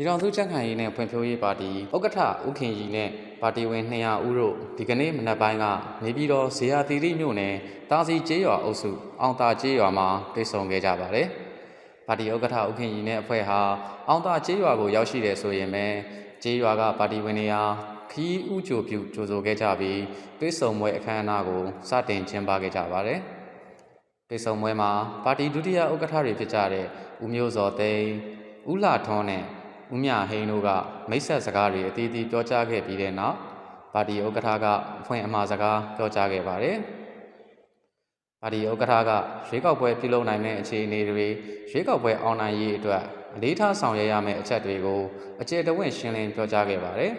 ပြည်ထောင်စုကြံ့ခိုင်ရေးနဲ့ဖွံ့ဖြိုးရေးပါတီဥက္ကဋ္ဌဦးခင်ရီနဲ့ပါတီဝင်200ဦးတို့ဒီကနေ့မနက်ပိုင်းကနေပြည်တော်ဇေယျသီရိမြို့နယ်တာစီကျေးရွာအုပ်စုအောင်တာကျေးရွာမှာတွေ့ဆုံခဲ့ကြပါတယ်။ပါတီဥက္ကဋ္ဌဦးခင်ရီနဲ့အဖွဲ့ဟာအောင်တာကျေးရွာကိုရောက်ရှိတယ်ဆိုရင်ပဲကျေးရွာကပါတီဝင်တွေဟာခီးဥကြိုပြုကြိုဆိုခဲ့ကြပြီးတွေ့ဆုံပွဲအခမ်းအနားကိုစတင်ကျင်းပခဲ့ကြပါတယ်။ပေဆုံပွဲမှာပါတီဒုတိယဥက္ကဋ္ဌတွေဖြစ်ကြတဲ့ဦးမျိုးစောသိန်းဦးလှထွန်းနဲ့ ဦးမြဟိန်းတို့ကမိတ်ဆက်စကားတွေအသီးသီးပြောကြားခဲ့ပြီးတဲ့နောက်ပါတီဥက္ကဋ္ဌကအဖွင့်အမှာစကားပြောကြားခဲ့ပါတယ်။ပါတီဥက္ကဋ္ဌကရွေးကောက်ပွဲပြုလုပ်နိုင်တဲ့အခြေအနေတွေရွေးကောက်ပွဲအောင်နိုင်ရေးအတွက်အလေးထားဆောင်ရွက်ရမယ့်အချက်တွေကိုအကျေတဝင့်ရှင်းလင်းပြောကြားခဲ့ပါတယ်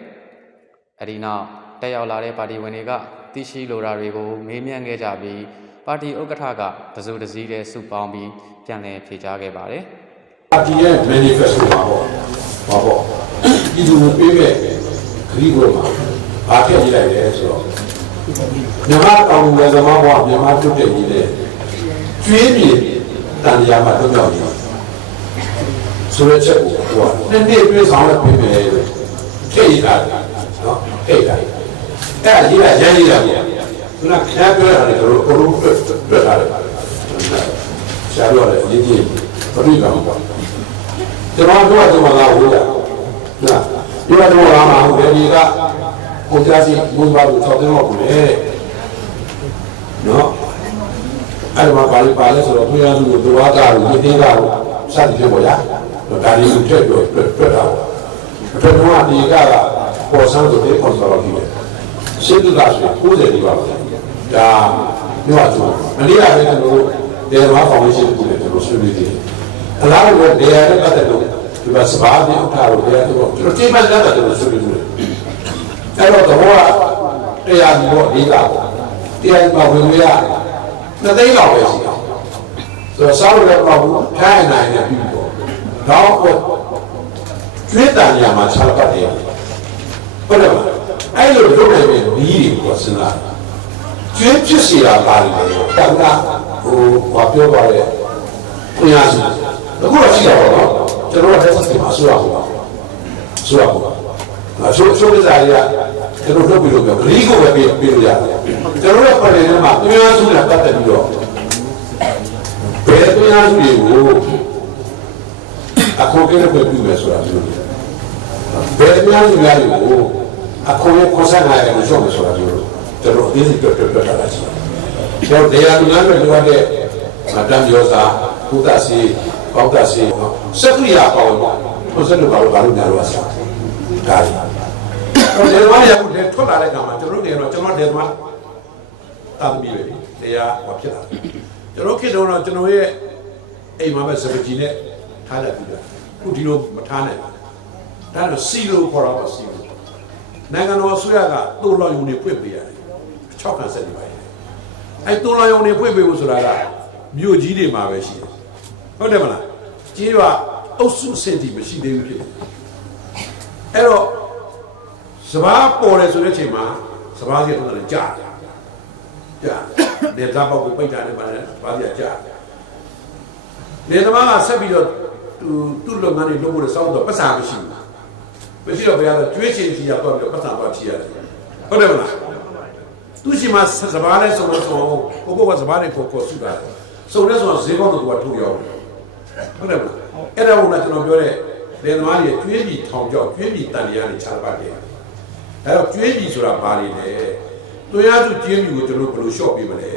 ။အဲဒီနောက်တက်ရောက်လာတဲ့ပါတီဝင်တွေကသိရှိလိုတာတွေကိုမေးမြန်းခဲ့ကြပြီးပါတီဥက္ကဋ္ဌကတစုတစည်းတည်းစုပေါင်းပြီးပြန်လည်ဖြေကြားခဲ့ပါတယ်။ပါတီရဲ့ manifesto မှာပေါ့ ဟောပေါ့ဒီလိုပေးမဲ့ခရီးပွဲမှာအားထည့်ကြည့်လိုက်တယ်ဆိုတော့မြန်မာတောင်နယ်သမားဘဝမြန်မာတုတ်တဲ့ကြီးတဲ့ကျွေးမြေတန်တရားမှာတော့ကြောက်နေဆိုရချက်ကိုဟိုကနှစ်နှစ်ပြေးဆောင်ရပြင်မယ်လို့ထည့်ရတာနော်ထည့်တာအဲ့ဒါကြီးကရမ်းကြီးတာပေါ့ခုနခါပြောတာလေတို့ကိုလုံးတွေ့တာလေဆရာတော်လည်းအရင်ကြီးပြိကံပေါ့ ကျွန်တော်တို့ကကျွန်တော်လာဟိုးတာနာဒီကတော့လာမှာဟိုဘယ်ဒီကဟိုကြားစီဘုရားကို၆တင်းတော့ကိုလေနော်အဲ့မှာပါဠိပါလဲဆိုတော့ဘုရားသူကိုဒဝါကကိုဒီတင်းကကိုစသည်ဖြစ်ပေါ်ရဒါဒီကိုထည့်ပြောတွေ့တာပေါ့အထက်တော့ဒီကကပေါ်ဆန်းဆိုတဲ့ပေါ်စောတော့ဒီလေရှင်းသူကဆို90ဒီပါပဲဒါပြောရဆိုမနေ့ကပဲကျွန်တော်တို့ဒေဝါဖောင်ဒေးရှင်းကိုလည်းကျွန်တော်ဆွေးနွေးသေးတယ် အလားတူပဲဒေယာနဲ့ပတ်သက်လို့ဒီမှာစပါးပြီးဥထားလို့ဒေယာတို့ကျွန်တော်တိမတ်လာတယ်ကျွန်တော်ဆွေးနွေးတယ်အဲ့တော့တော့တရားဒီတော့ဒီကတရားဒီမှာဝင်ရနှစ်သိန်းလောက်ပဲရှိတာဆိုတော့စားလို့လည်းမဟုတ်ဘူးထိုင်နိုင်တယ်ပြီးတော့တော့ကျွေးတန်ရမှာခြားပတ်တယ်ဟုတ်တယ်မလားအဲ့လိုလုပ်နိုင်တဲ့နီးတွေကိုစဉ်းစားကျွေးဖြစ်စီတာပါလိမ့်မယ်တန်ကဟိုဘာပြောပါလဲခွင့်ရစီ အခုတော့ရှိတာပေါ့နော်ကျွန်တော်တို့လက်စမှာအစိုးရဟောပါအစိုးရဟောပါအစိုးစိုးတဲ့ဇာတိကကျွန်တော်လုပ်ပြီးလို့ပြောဂရီးကိုပဲပြီးပြီးလို့ရတယ်ကျွန်တော်တို့ပြည်နယ်မှာတွင်းအားစုနဲ့ပတ်သက်ပြီးတော့ဘယ်တွင်းအားစုတွေကိုအခုကလေးပဲပြီးမယ်ဆိုတာပြောတယ်ဘယ်တွင်းအားစုများတွေကိုအခုရဲ့59ရဲ့မရှော့မယ်ဆိုတာပြောတယ်ကျွန်တော်အသေးစိတ်ပြပြပြတာလားရှိတယ်ကျွန်တော်တရားသူများတွေလိုအပ်တဲ့မတမ်းပြောစာဘုဒ္ဓစီ ကောက်တာစီစက္ကရိယာပေါ့ဘုစက်တို့ဘာလို့ဘာလို့များလို့ဆက်ဒါလေးတော့ဒီမှာရခုလေထွက်လာတဲ့ကောင်မှာကျွန်တော်တို့နေတော့ကျွန်တော်ဒေသမှာတမ်းပြီးပြီတရားဟောဖြစ်လာကျွန်တော်ခေတ္တတော့ကျွန်တော်ရဲ့အိမ်မှာပဲစပကြီးနဲ့ထားလိုက်ပြီခုဒီလိုမထားနိုင်ဘူးဒါတော့စီလိုခေါ်တော့စီလိုနိုင်ငံတော်ဆွေရကတိုးလောင်ယူနေဖွင့်ပေးရတယ်6ခံဆက်နေပါရဲ့အဲတိုးလောင်ယူနေဖွင့်ပေးဖို့ဆိုတာကမြို့ကြီးတွေမှာပဲရှိတယ် ဟုတ်တယ်မလားကြီးရွာအုပ်စုစင်တီမရှိသေးဘူးဖြစ်တယ်အဲ့တော့စဘာပေါ်တယ်ဆိုတဲ့အချိန်မှာစဘာကြီးကတော့လည်းကြာကြာကြာဒေသဘောက်ကိုပိတ်တာလည်းပါတယ်စဘာကြီးကြာနေသမားကဆက်ပြီးတော့သူသူ့လုပ်ငန်းတွေလုပ်ဖို့စောင်းတော့ပတ်စာမရှိဘူးမရှိတော့ဘယ်ရတော့ကျွေးချင်စီရတော့ပြီးတော့ပတ်စာတော့ချီရတယ်ဟုတ်တယ်မလားသူရှိမှစဘာလဲဆိုတော့ဆိုကိုကိုကစဘာနဲ့ကိုကိုစုတာဆိုတော့ဆိုတော့ဈေးကောင်းတော့သူကထုတ်ရောက်တယ် ဟုတ်တယ်မလားအဲ့ဒါကကျွန်တော်ပြောတဲ့လေသမားကြီးကျွေးပြီးထောင်ကြောက်ကျွေးပြီးတန်တရားတွေခြားပတ်တယ်အဲ့တော့ကျွေးပြီဆိုတာဘာတွေလဲတွင်းရစုကျွေးပြီကိုကျွန်တော်ဘယ်လိုလျှော့ပေးမလဲ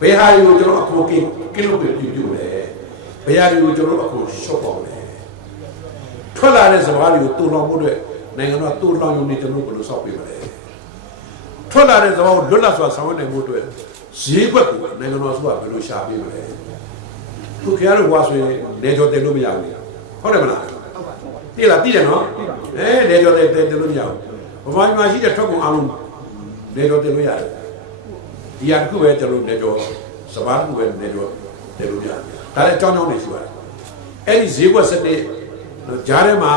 ဘယ်ဟာတွေကိုကျွန်တော်အခုကင်းကင်းလို့ပြပြပြလဲဘယ်ဟာတွေကိုကျွန်တော်အခုလျှော့ပေါ့လဲထွက်လာတဲ့စကားတွေကိုတူလောင်ဖို့အတွက်နိုင်ငံတော်တူလောင်ရုံနဲ့ကျွန်တော်ဘယ်လိုစောက်ပေးမလဲထွက်လာတဲ့စကားကိုလွတ်လပ်စွာဆောင်ရွက်နိုင်ဖို့အတွက်ဈေးကွက်ကိုနိုင်ငံတော်ဆိုတာဘယ်လိုရှာပေးမလဲ သူခရရဝါဆိုရင်လေကြော်တယ်လို့မရဘူးဟုတ်တယ်မလားသိလားသိတယ်နော်အဲလေကြော်တယ်တယ်လို့မရဘူးဘာမှမရှိတဲ့ထွက်ကုန်အားလုံးလေကြော်တယ်လို့ရတယ်ဒီအကူပဲကျွန်တော်လေကြော်စပါးကူပဲလေကြော်တယ်လို့ရတယ်ဒါလည်းအကြောင်းကြောင်းနေရှိပါတယ်အဲ့ဒီဈေးကွက်စနစ်ဂျားထဲမှာ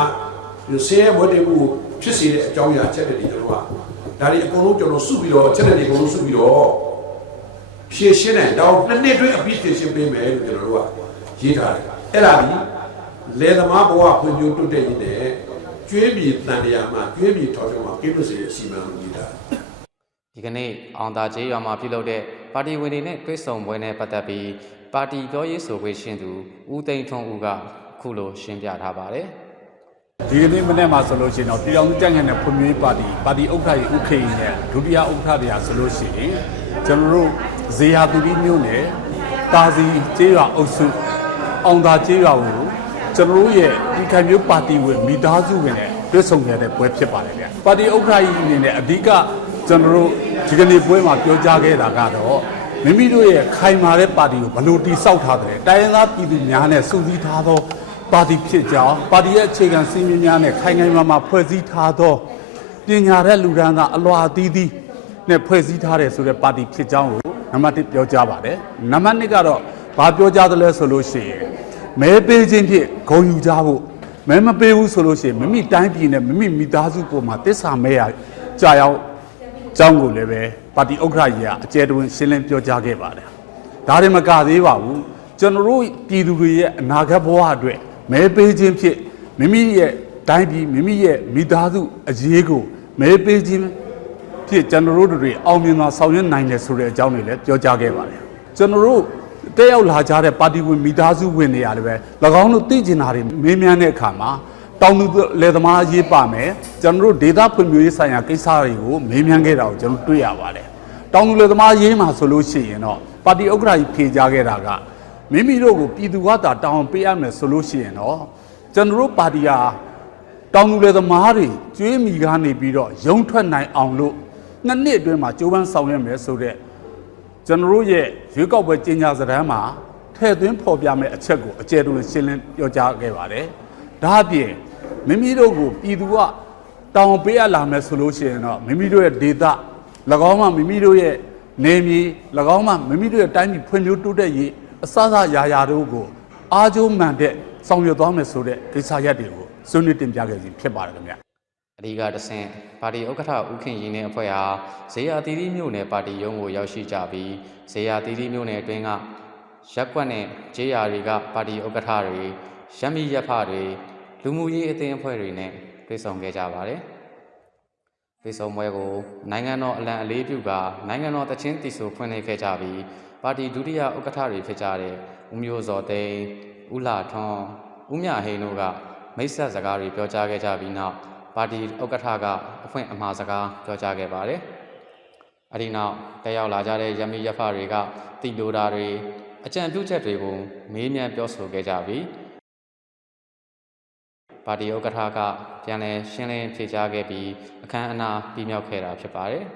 ဆင်းရဲမွေးတေမှုဖြစ်စေတဲ့အကြောင်းအရာချက်တွေကျွန်တော်ကဒါတွေအကုန်လုံးကျွန်တော်စုပြီးတော့ချက်တွေအကုန်လုံးစုပြီးတော့ ဖြည့်ရှင်းတယ်တော့နှစ်နှစ်တွင်းအပြီးဖြည့်ရှင်းပေးမယ်လို့ကျွန်တော်တို့ကရေးထားတယ်အဲ့ဒါပြီးလေသမားဘဝဖွံ့ဖြိုးတိုးတက်ရေးနဲ့ကျွေးပြည်တန်တရားမှာကျွေးပြည်ထော်ထုံမှာကိလို့စီရဲ့အစီအမံကြီးတာဒီကနေ့အောင်သာကျေးရွာမှာပြုလုပ်တဲ့ပါတီဝင်တွေနဲ့တွေ့ဆုံပွဲနဲ့ပတ်သက်ပြီးပါတီပြောရေးဆိုခွင့်ရှင်သူဦးသိန်းထွန်းဦးကအခုလိုရှင်းပြထားပါတယ်ဒီကနေ့မနေ့မှာဆိုလို့ရှိရင်တော့ပြည်တော်စုကြံ့ခိုင်တဲ့ဖွံ့ဖြိုးရေးပါတီပါတီဥက္ကဋ္ဌကြီးဥခေရင်နဲ့ဒုတိယဥက္ကဋ္ဌတွေကဆိုလို့ရှိရင်ကျွန်တော်တို့ ဇေယျသူတိမျိုးနဲ့တာစီကျေးရွာအုပ်စုအောင်သာကျေးရွာကိုကျွန်တော်တို့ရဲ့ဒီခံမျိုးပါတီဝင်မိသားစုဝင်နဲ့တွေ့ဆုံခဲ့တဲ့ပွဲဖြစ်ပါတယ်ဗျပါတီဥက္ကဋ္ဌကြီးအနေနဲ့အဓိကကျွန်တော်တို့ဒီကနေ့ပွဲမှာပြောကြားခဲ့တာကတော့မိမိတို့ရဲ့ခိုင်မာတဲ့ပါတီကိုဘယ်လိုတည်ဆောက်ထားတယ်တိုင်းရင်းသားပြည်သူများနဲ့စုစည်းထားသောပါတီဖြစ်ကြောင်းပါတီရဲ့အခြေခံစည်းမျဉ်းများနဲ့ခိုင်ခိုင်မာမာဖွဲ့စည်းထားသောပညာတဲ့လူဒန်းကအလွာအသီးသီးနဲ့ဖွဲ့စည်းထားတယ်ဆိုတဲ့ပါတီဖြစ်ကြောင်းကို နံပါတ်1ပြောကြားပါတယ်နံပါတ်2ကတော့ဘာပြောကြားသလဲဆိုလို့ရှိရင်မဲပေးခြင်းဖြင့်ဂုဏ်ယူကြဖို့မဲမပေးဘူးဆိုလို့ရှိရင်မိမိတိုင်းပြည်နဲ့မိမိမိသားစုပေါ်မှာတစ္ဆာမဲရကြာရောက်ကြောင်းကိုလည်းပဲပါတီဥက္ကဋ္ဌကြီးကအကျယ်တွင်ရှင်းလင်းပြောကြားခဲ့ပါတယ်ဒါတွေမကသေးပါဘူးကျွန်တော်တို့ပြည်သူတွေရဲ့အနာဂတ်ဘဝအတွက်မဲပေးခြင်းဖြစ်မိမိရဲ့တိုင်းပြည်မိမိရဲ့မိသားစုအရေးကိုမဲပေးခြင်း ဖြစ်ကျွန်တော်တို့တွေအောင်မြင်စွာဆောင်ရွက်နိုင်တယ်ဆိုတဲ့အကြောင်းတွေလည်းပြောကြားခဲ့ပါတယ်ကျွန်တော်တို့တက်ရောက်လာကြတဲ့ပါတီဝင်မိသားစုဝင်တွေရတယ်ပဲ၎င်းတို့သိကျင်တာတွေမေးမြန်းတဲ့အခါမှာတောင်သူလယ်သမားအရေးပါမယ်ကျွန်တော်တို့ဒေတာဖွံ့ဖြိုးရေးဆိုင်ရာကိစ္စတွေကိုမေးမြန်းခဲ့တာကိုကျွန်တော်တွေ့ရပါတယ်တောင်သူလယ်သမားအရေးမှာဆိုလို့ရှိရင်တော့ပါတီဥက္ကဋ္ဌကြီးဖြေကြားခဲ့တာကမိမိတို့ကိုပြည်သူကသာတောင်းပေးရမယ်ဆိုလို့ရှိရင်တော့ကျွန်တော်တို့ပါတီဟာတောင်းသူလေသမားတွေကျွေးမိကားနေပြီးတော့ရုံထွက်နိုင်အောင်လို့ နှစ်နှစ်အတွင်းမှာကြိုးပမ်းဆောင်ရွက်မယ်ဆိုတဲ့ကျွန်တော်တို့ရဲ့ရွေးကောက်ပွဲကြေညာစတမ်းမှာထည့်သွင်းဖော်ပြမယ့်အချက်ကိုအကျယ်တူရှင်းလင်းပြောကြားခဲ့ပါတယ်။ဒါအပြင်မိမိတို့ကိုပြည်သူကတောင်းပေးရလာမယ်ဆိုလို့ရှိရင်တော့မိမိတို့ရဲ့ဒေတာ၎င်းမှမိမိတို့ရဲ့နေမြေ၎င်းမှမိမိတို့ရဲ့တိုင်းပြည်ဖွံ့ဖြိုးတိုးတက်ရေးအစအစရာရာတို့ကိုအားကျိုးမှန်တဲ့ဆောင်ရွက်သွားမယ်ဆိုတဲ့ကိစ္စရပ်တွေကိုဆွေးနွေးတင်ပြခဲ့ခြင်းဖြစ်ပါတယ်ခင်ဗျာ အဓိကတဆင့်ပါတီဥက္ကဋ္ဌဦးခင်ရီနဲ့အဖွဲ့ဟာဇေယျတီတီမြို့နယ်ပါတီရုံးကိုရောက်ရှိကြပြီးဇေယျတီတီမြို့နယ်အတွင်းကရက်ကွက်နဲ့ကျေးရွာတွေကပါတီဥက္ကဋ္ဌတွေရမီရက်ဖတွေလူမှုရေးအသင်းအဖွဲ့တွေနဲ့တွေ့ဆုံခဲ့ကြပါတယ်။တွေ့ဆုံပွဲကိုနိုင်ငံတော်အလံအလေးပြုကနိုင်ငံတော်တချင်းတီဆိုဖွင့်လှစ်ခဲ့ကြပြီးပါတီဒုတိယဥက္ကဋ္ဌတွေဖြစ်ကြတဲ့ဦးမျိုးစောသိန်းဦးလာထွန်းဦးမြဟိန်တို့ကမိတ်ဆက်စကားတွေပြောကြားခဲ့ကြပြီးနောက် ပါတီဥက္ကဋ္ဌကအဖွင့်အမှားစကားပြောကြားခဲ့ပါတယ်။အဲဒီနောက်တက်ရောက်လာကြတဲ့ရမီရဖတွေကတိလိုတာတွေအကြံပြုချက်တွေကိုမေးမြန်းပြောဆိုခဲ့ကြပြီးပါတီဥက္ကဋ္ဌကပြန်လည်ရှင်းလင်းဖြေကြားခဲ့ပြီးအခမ်းအနားပြီးမြောက်ခဲ့တာဖြစ်ပါတယ်။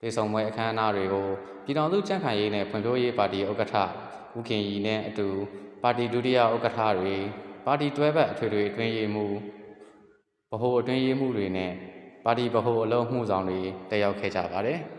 ဒေဆောင်ပွဲအခမ်းအနားတွေကိုပြည်တော်စုကြံ့ခိုင်ရေးနဲ့ဖွံ့ဖြိုးရေးပါတီဥက္ကဋ္ဌဦးခင်ရီနဲ့အတူပါတီဒုတိယဥက္ကဋ္ဌတွေ ပါတီတွဲဘက်အထွေထွေအတွင်းရေးမှူးဗဟိုအတွင်းရေးမှူးတွေနဲ့ပါတီဗဟိုအလုံးမှုဆောင်တွေတက်ရောက်ခဲ့ကြပါတယ်။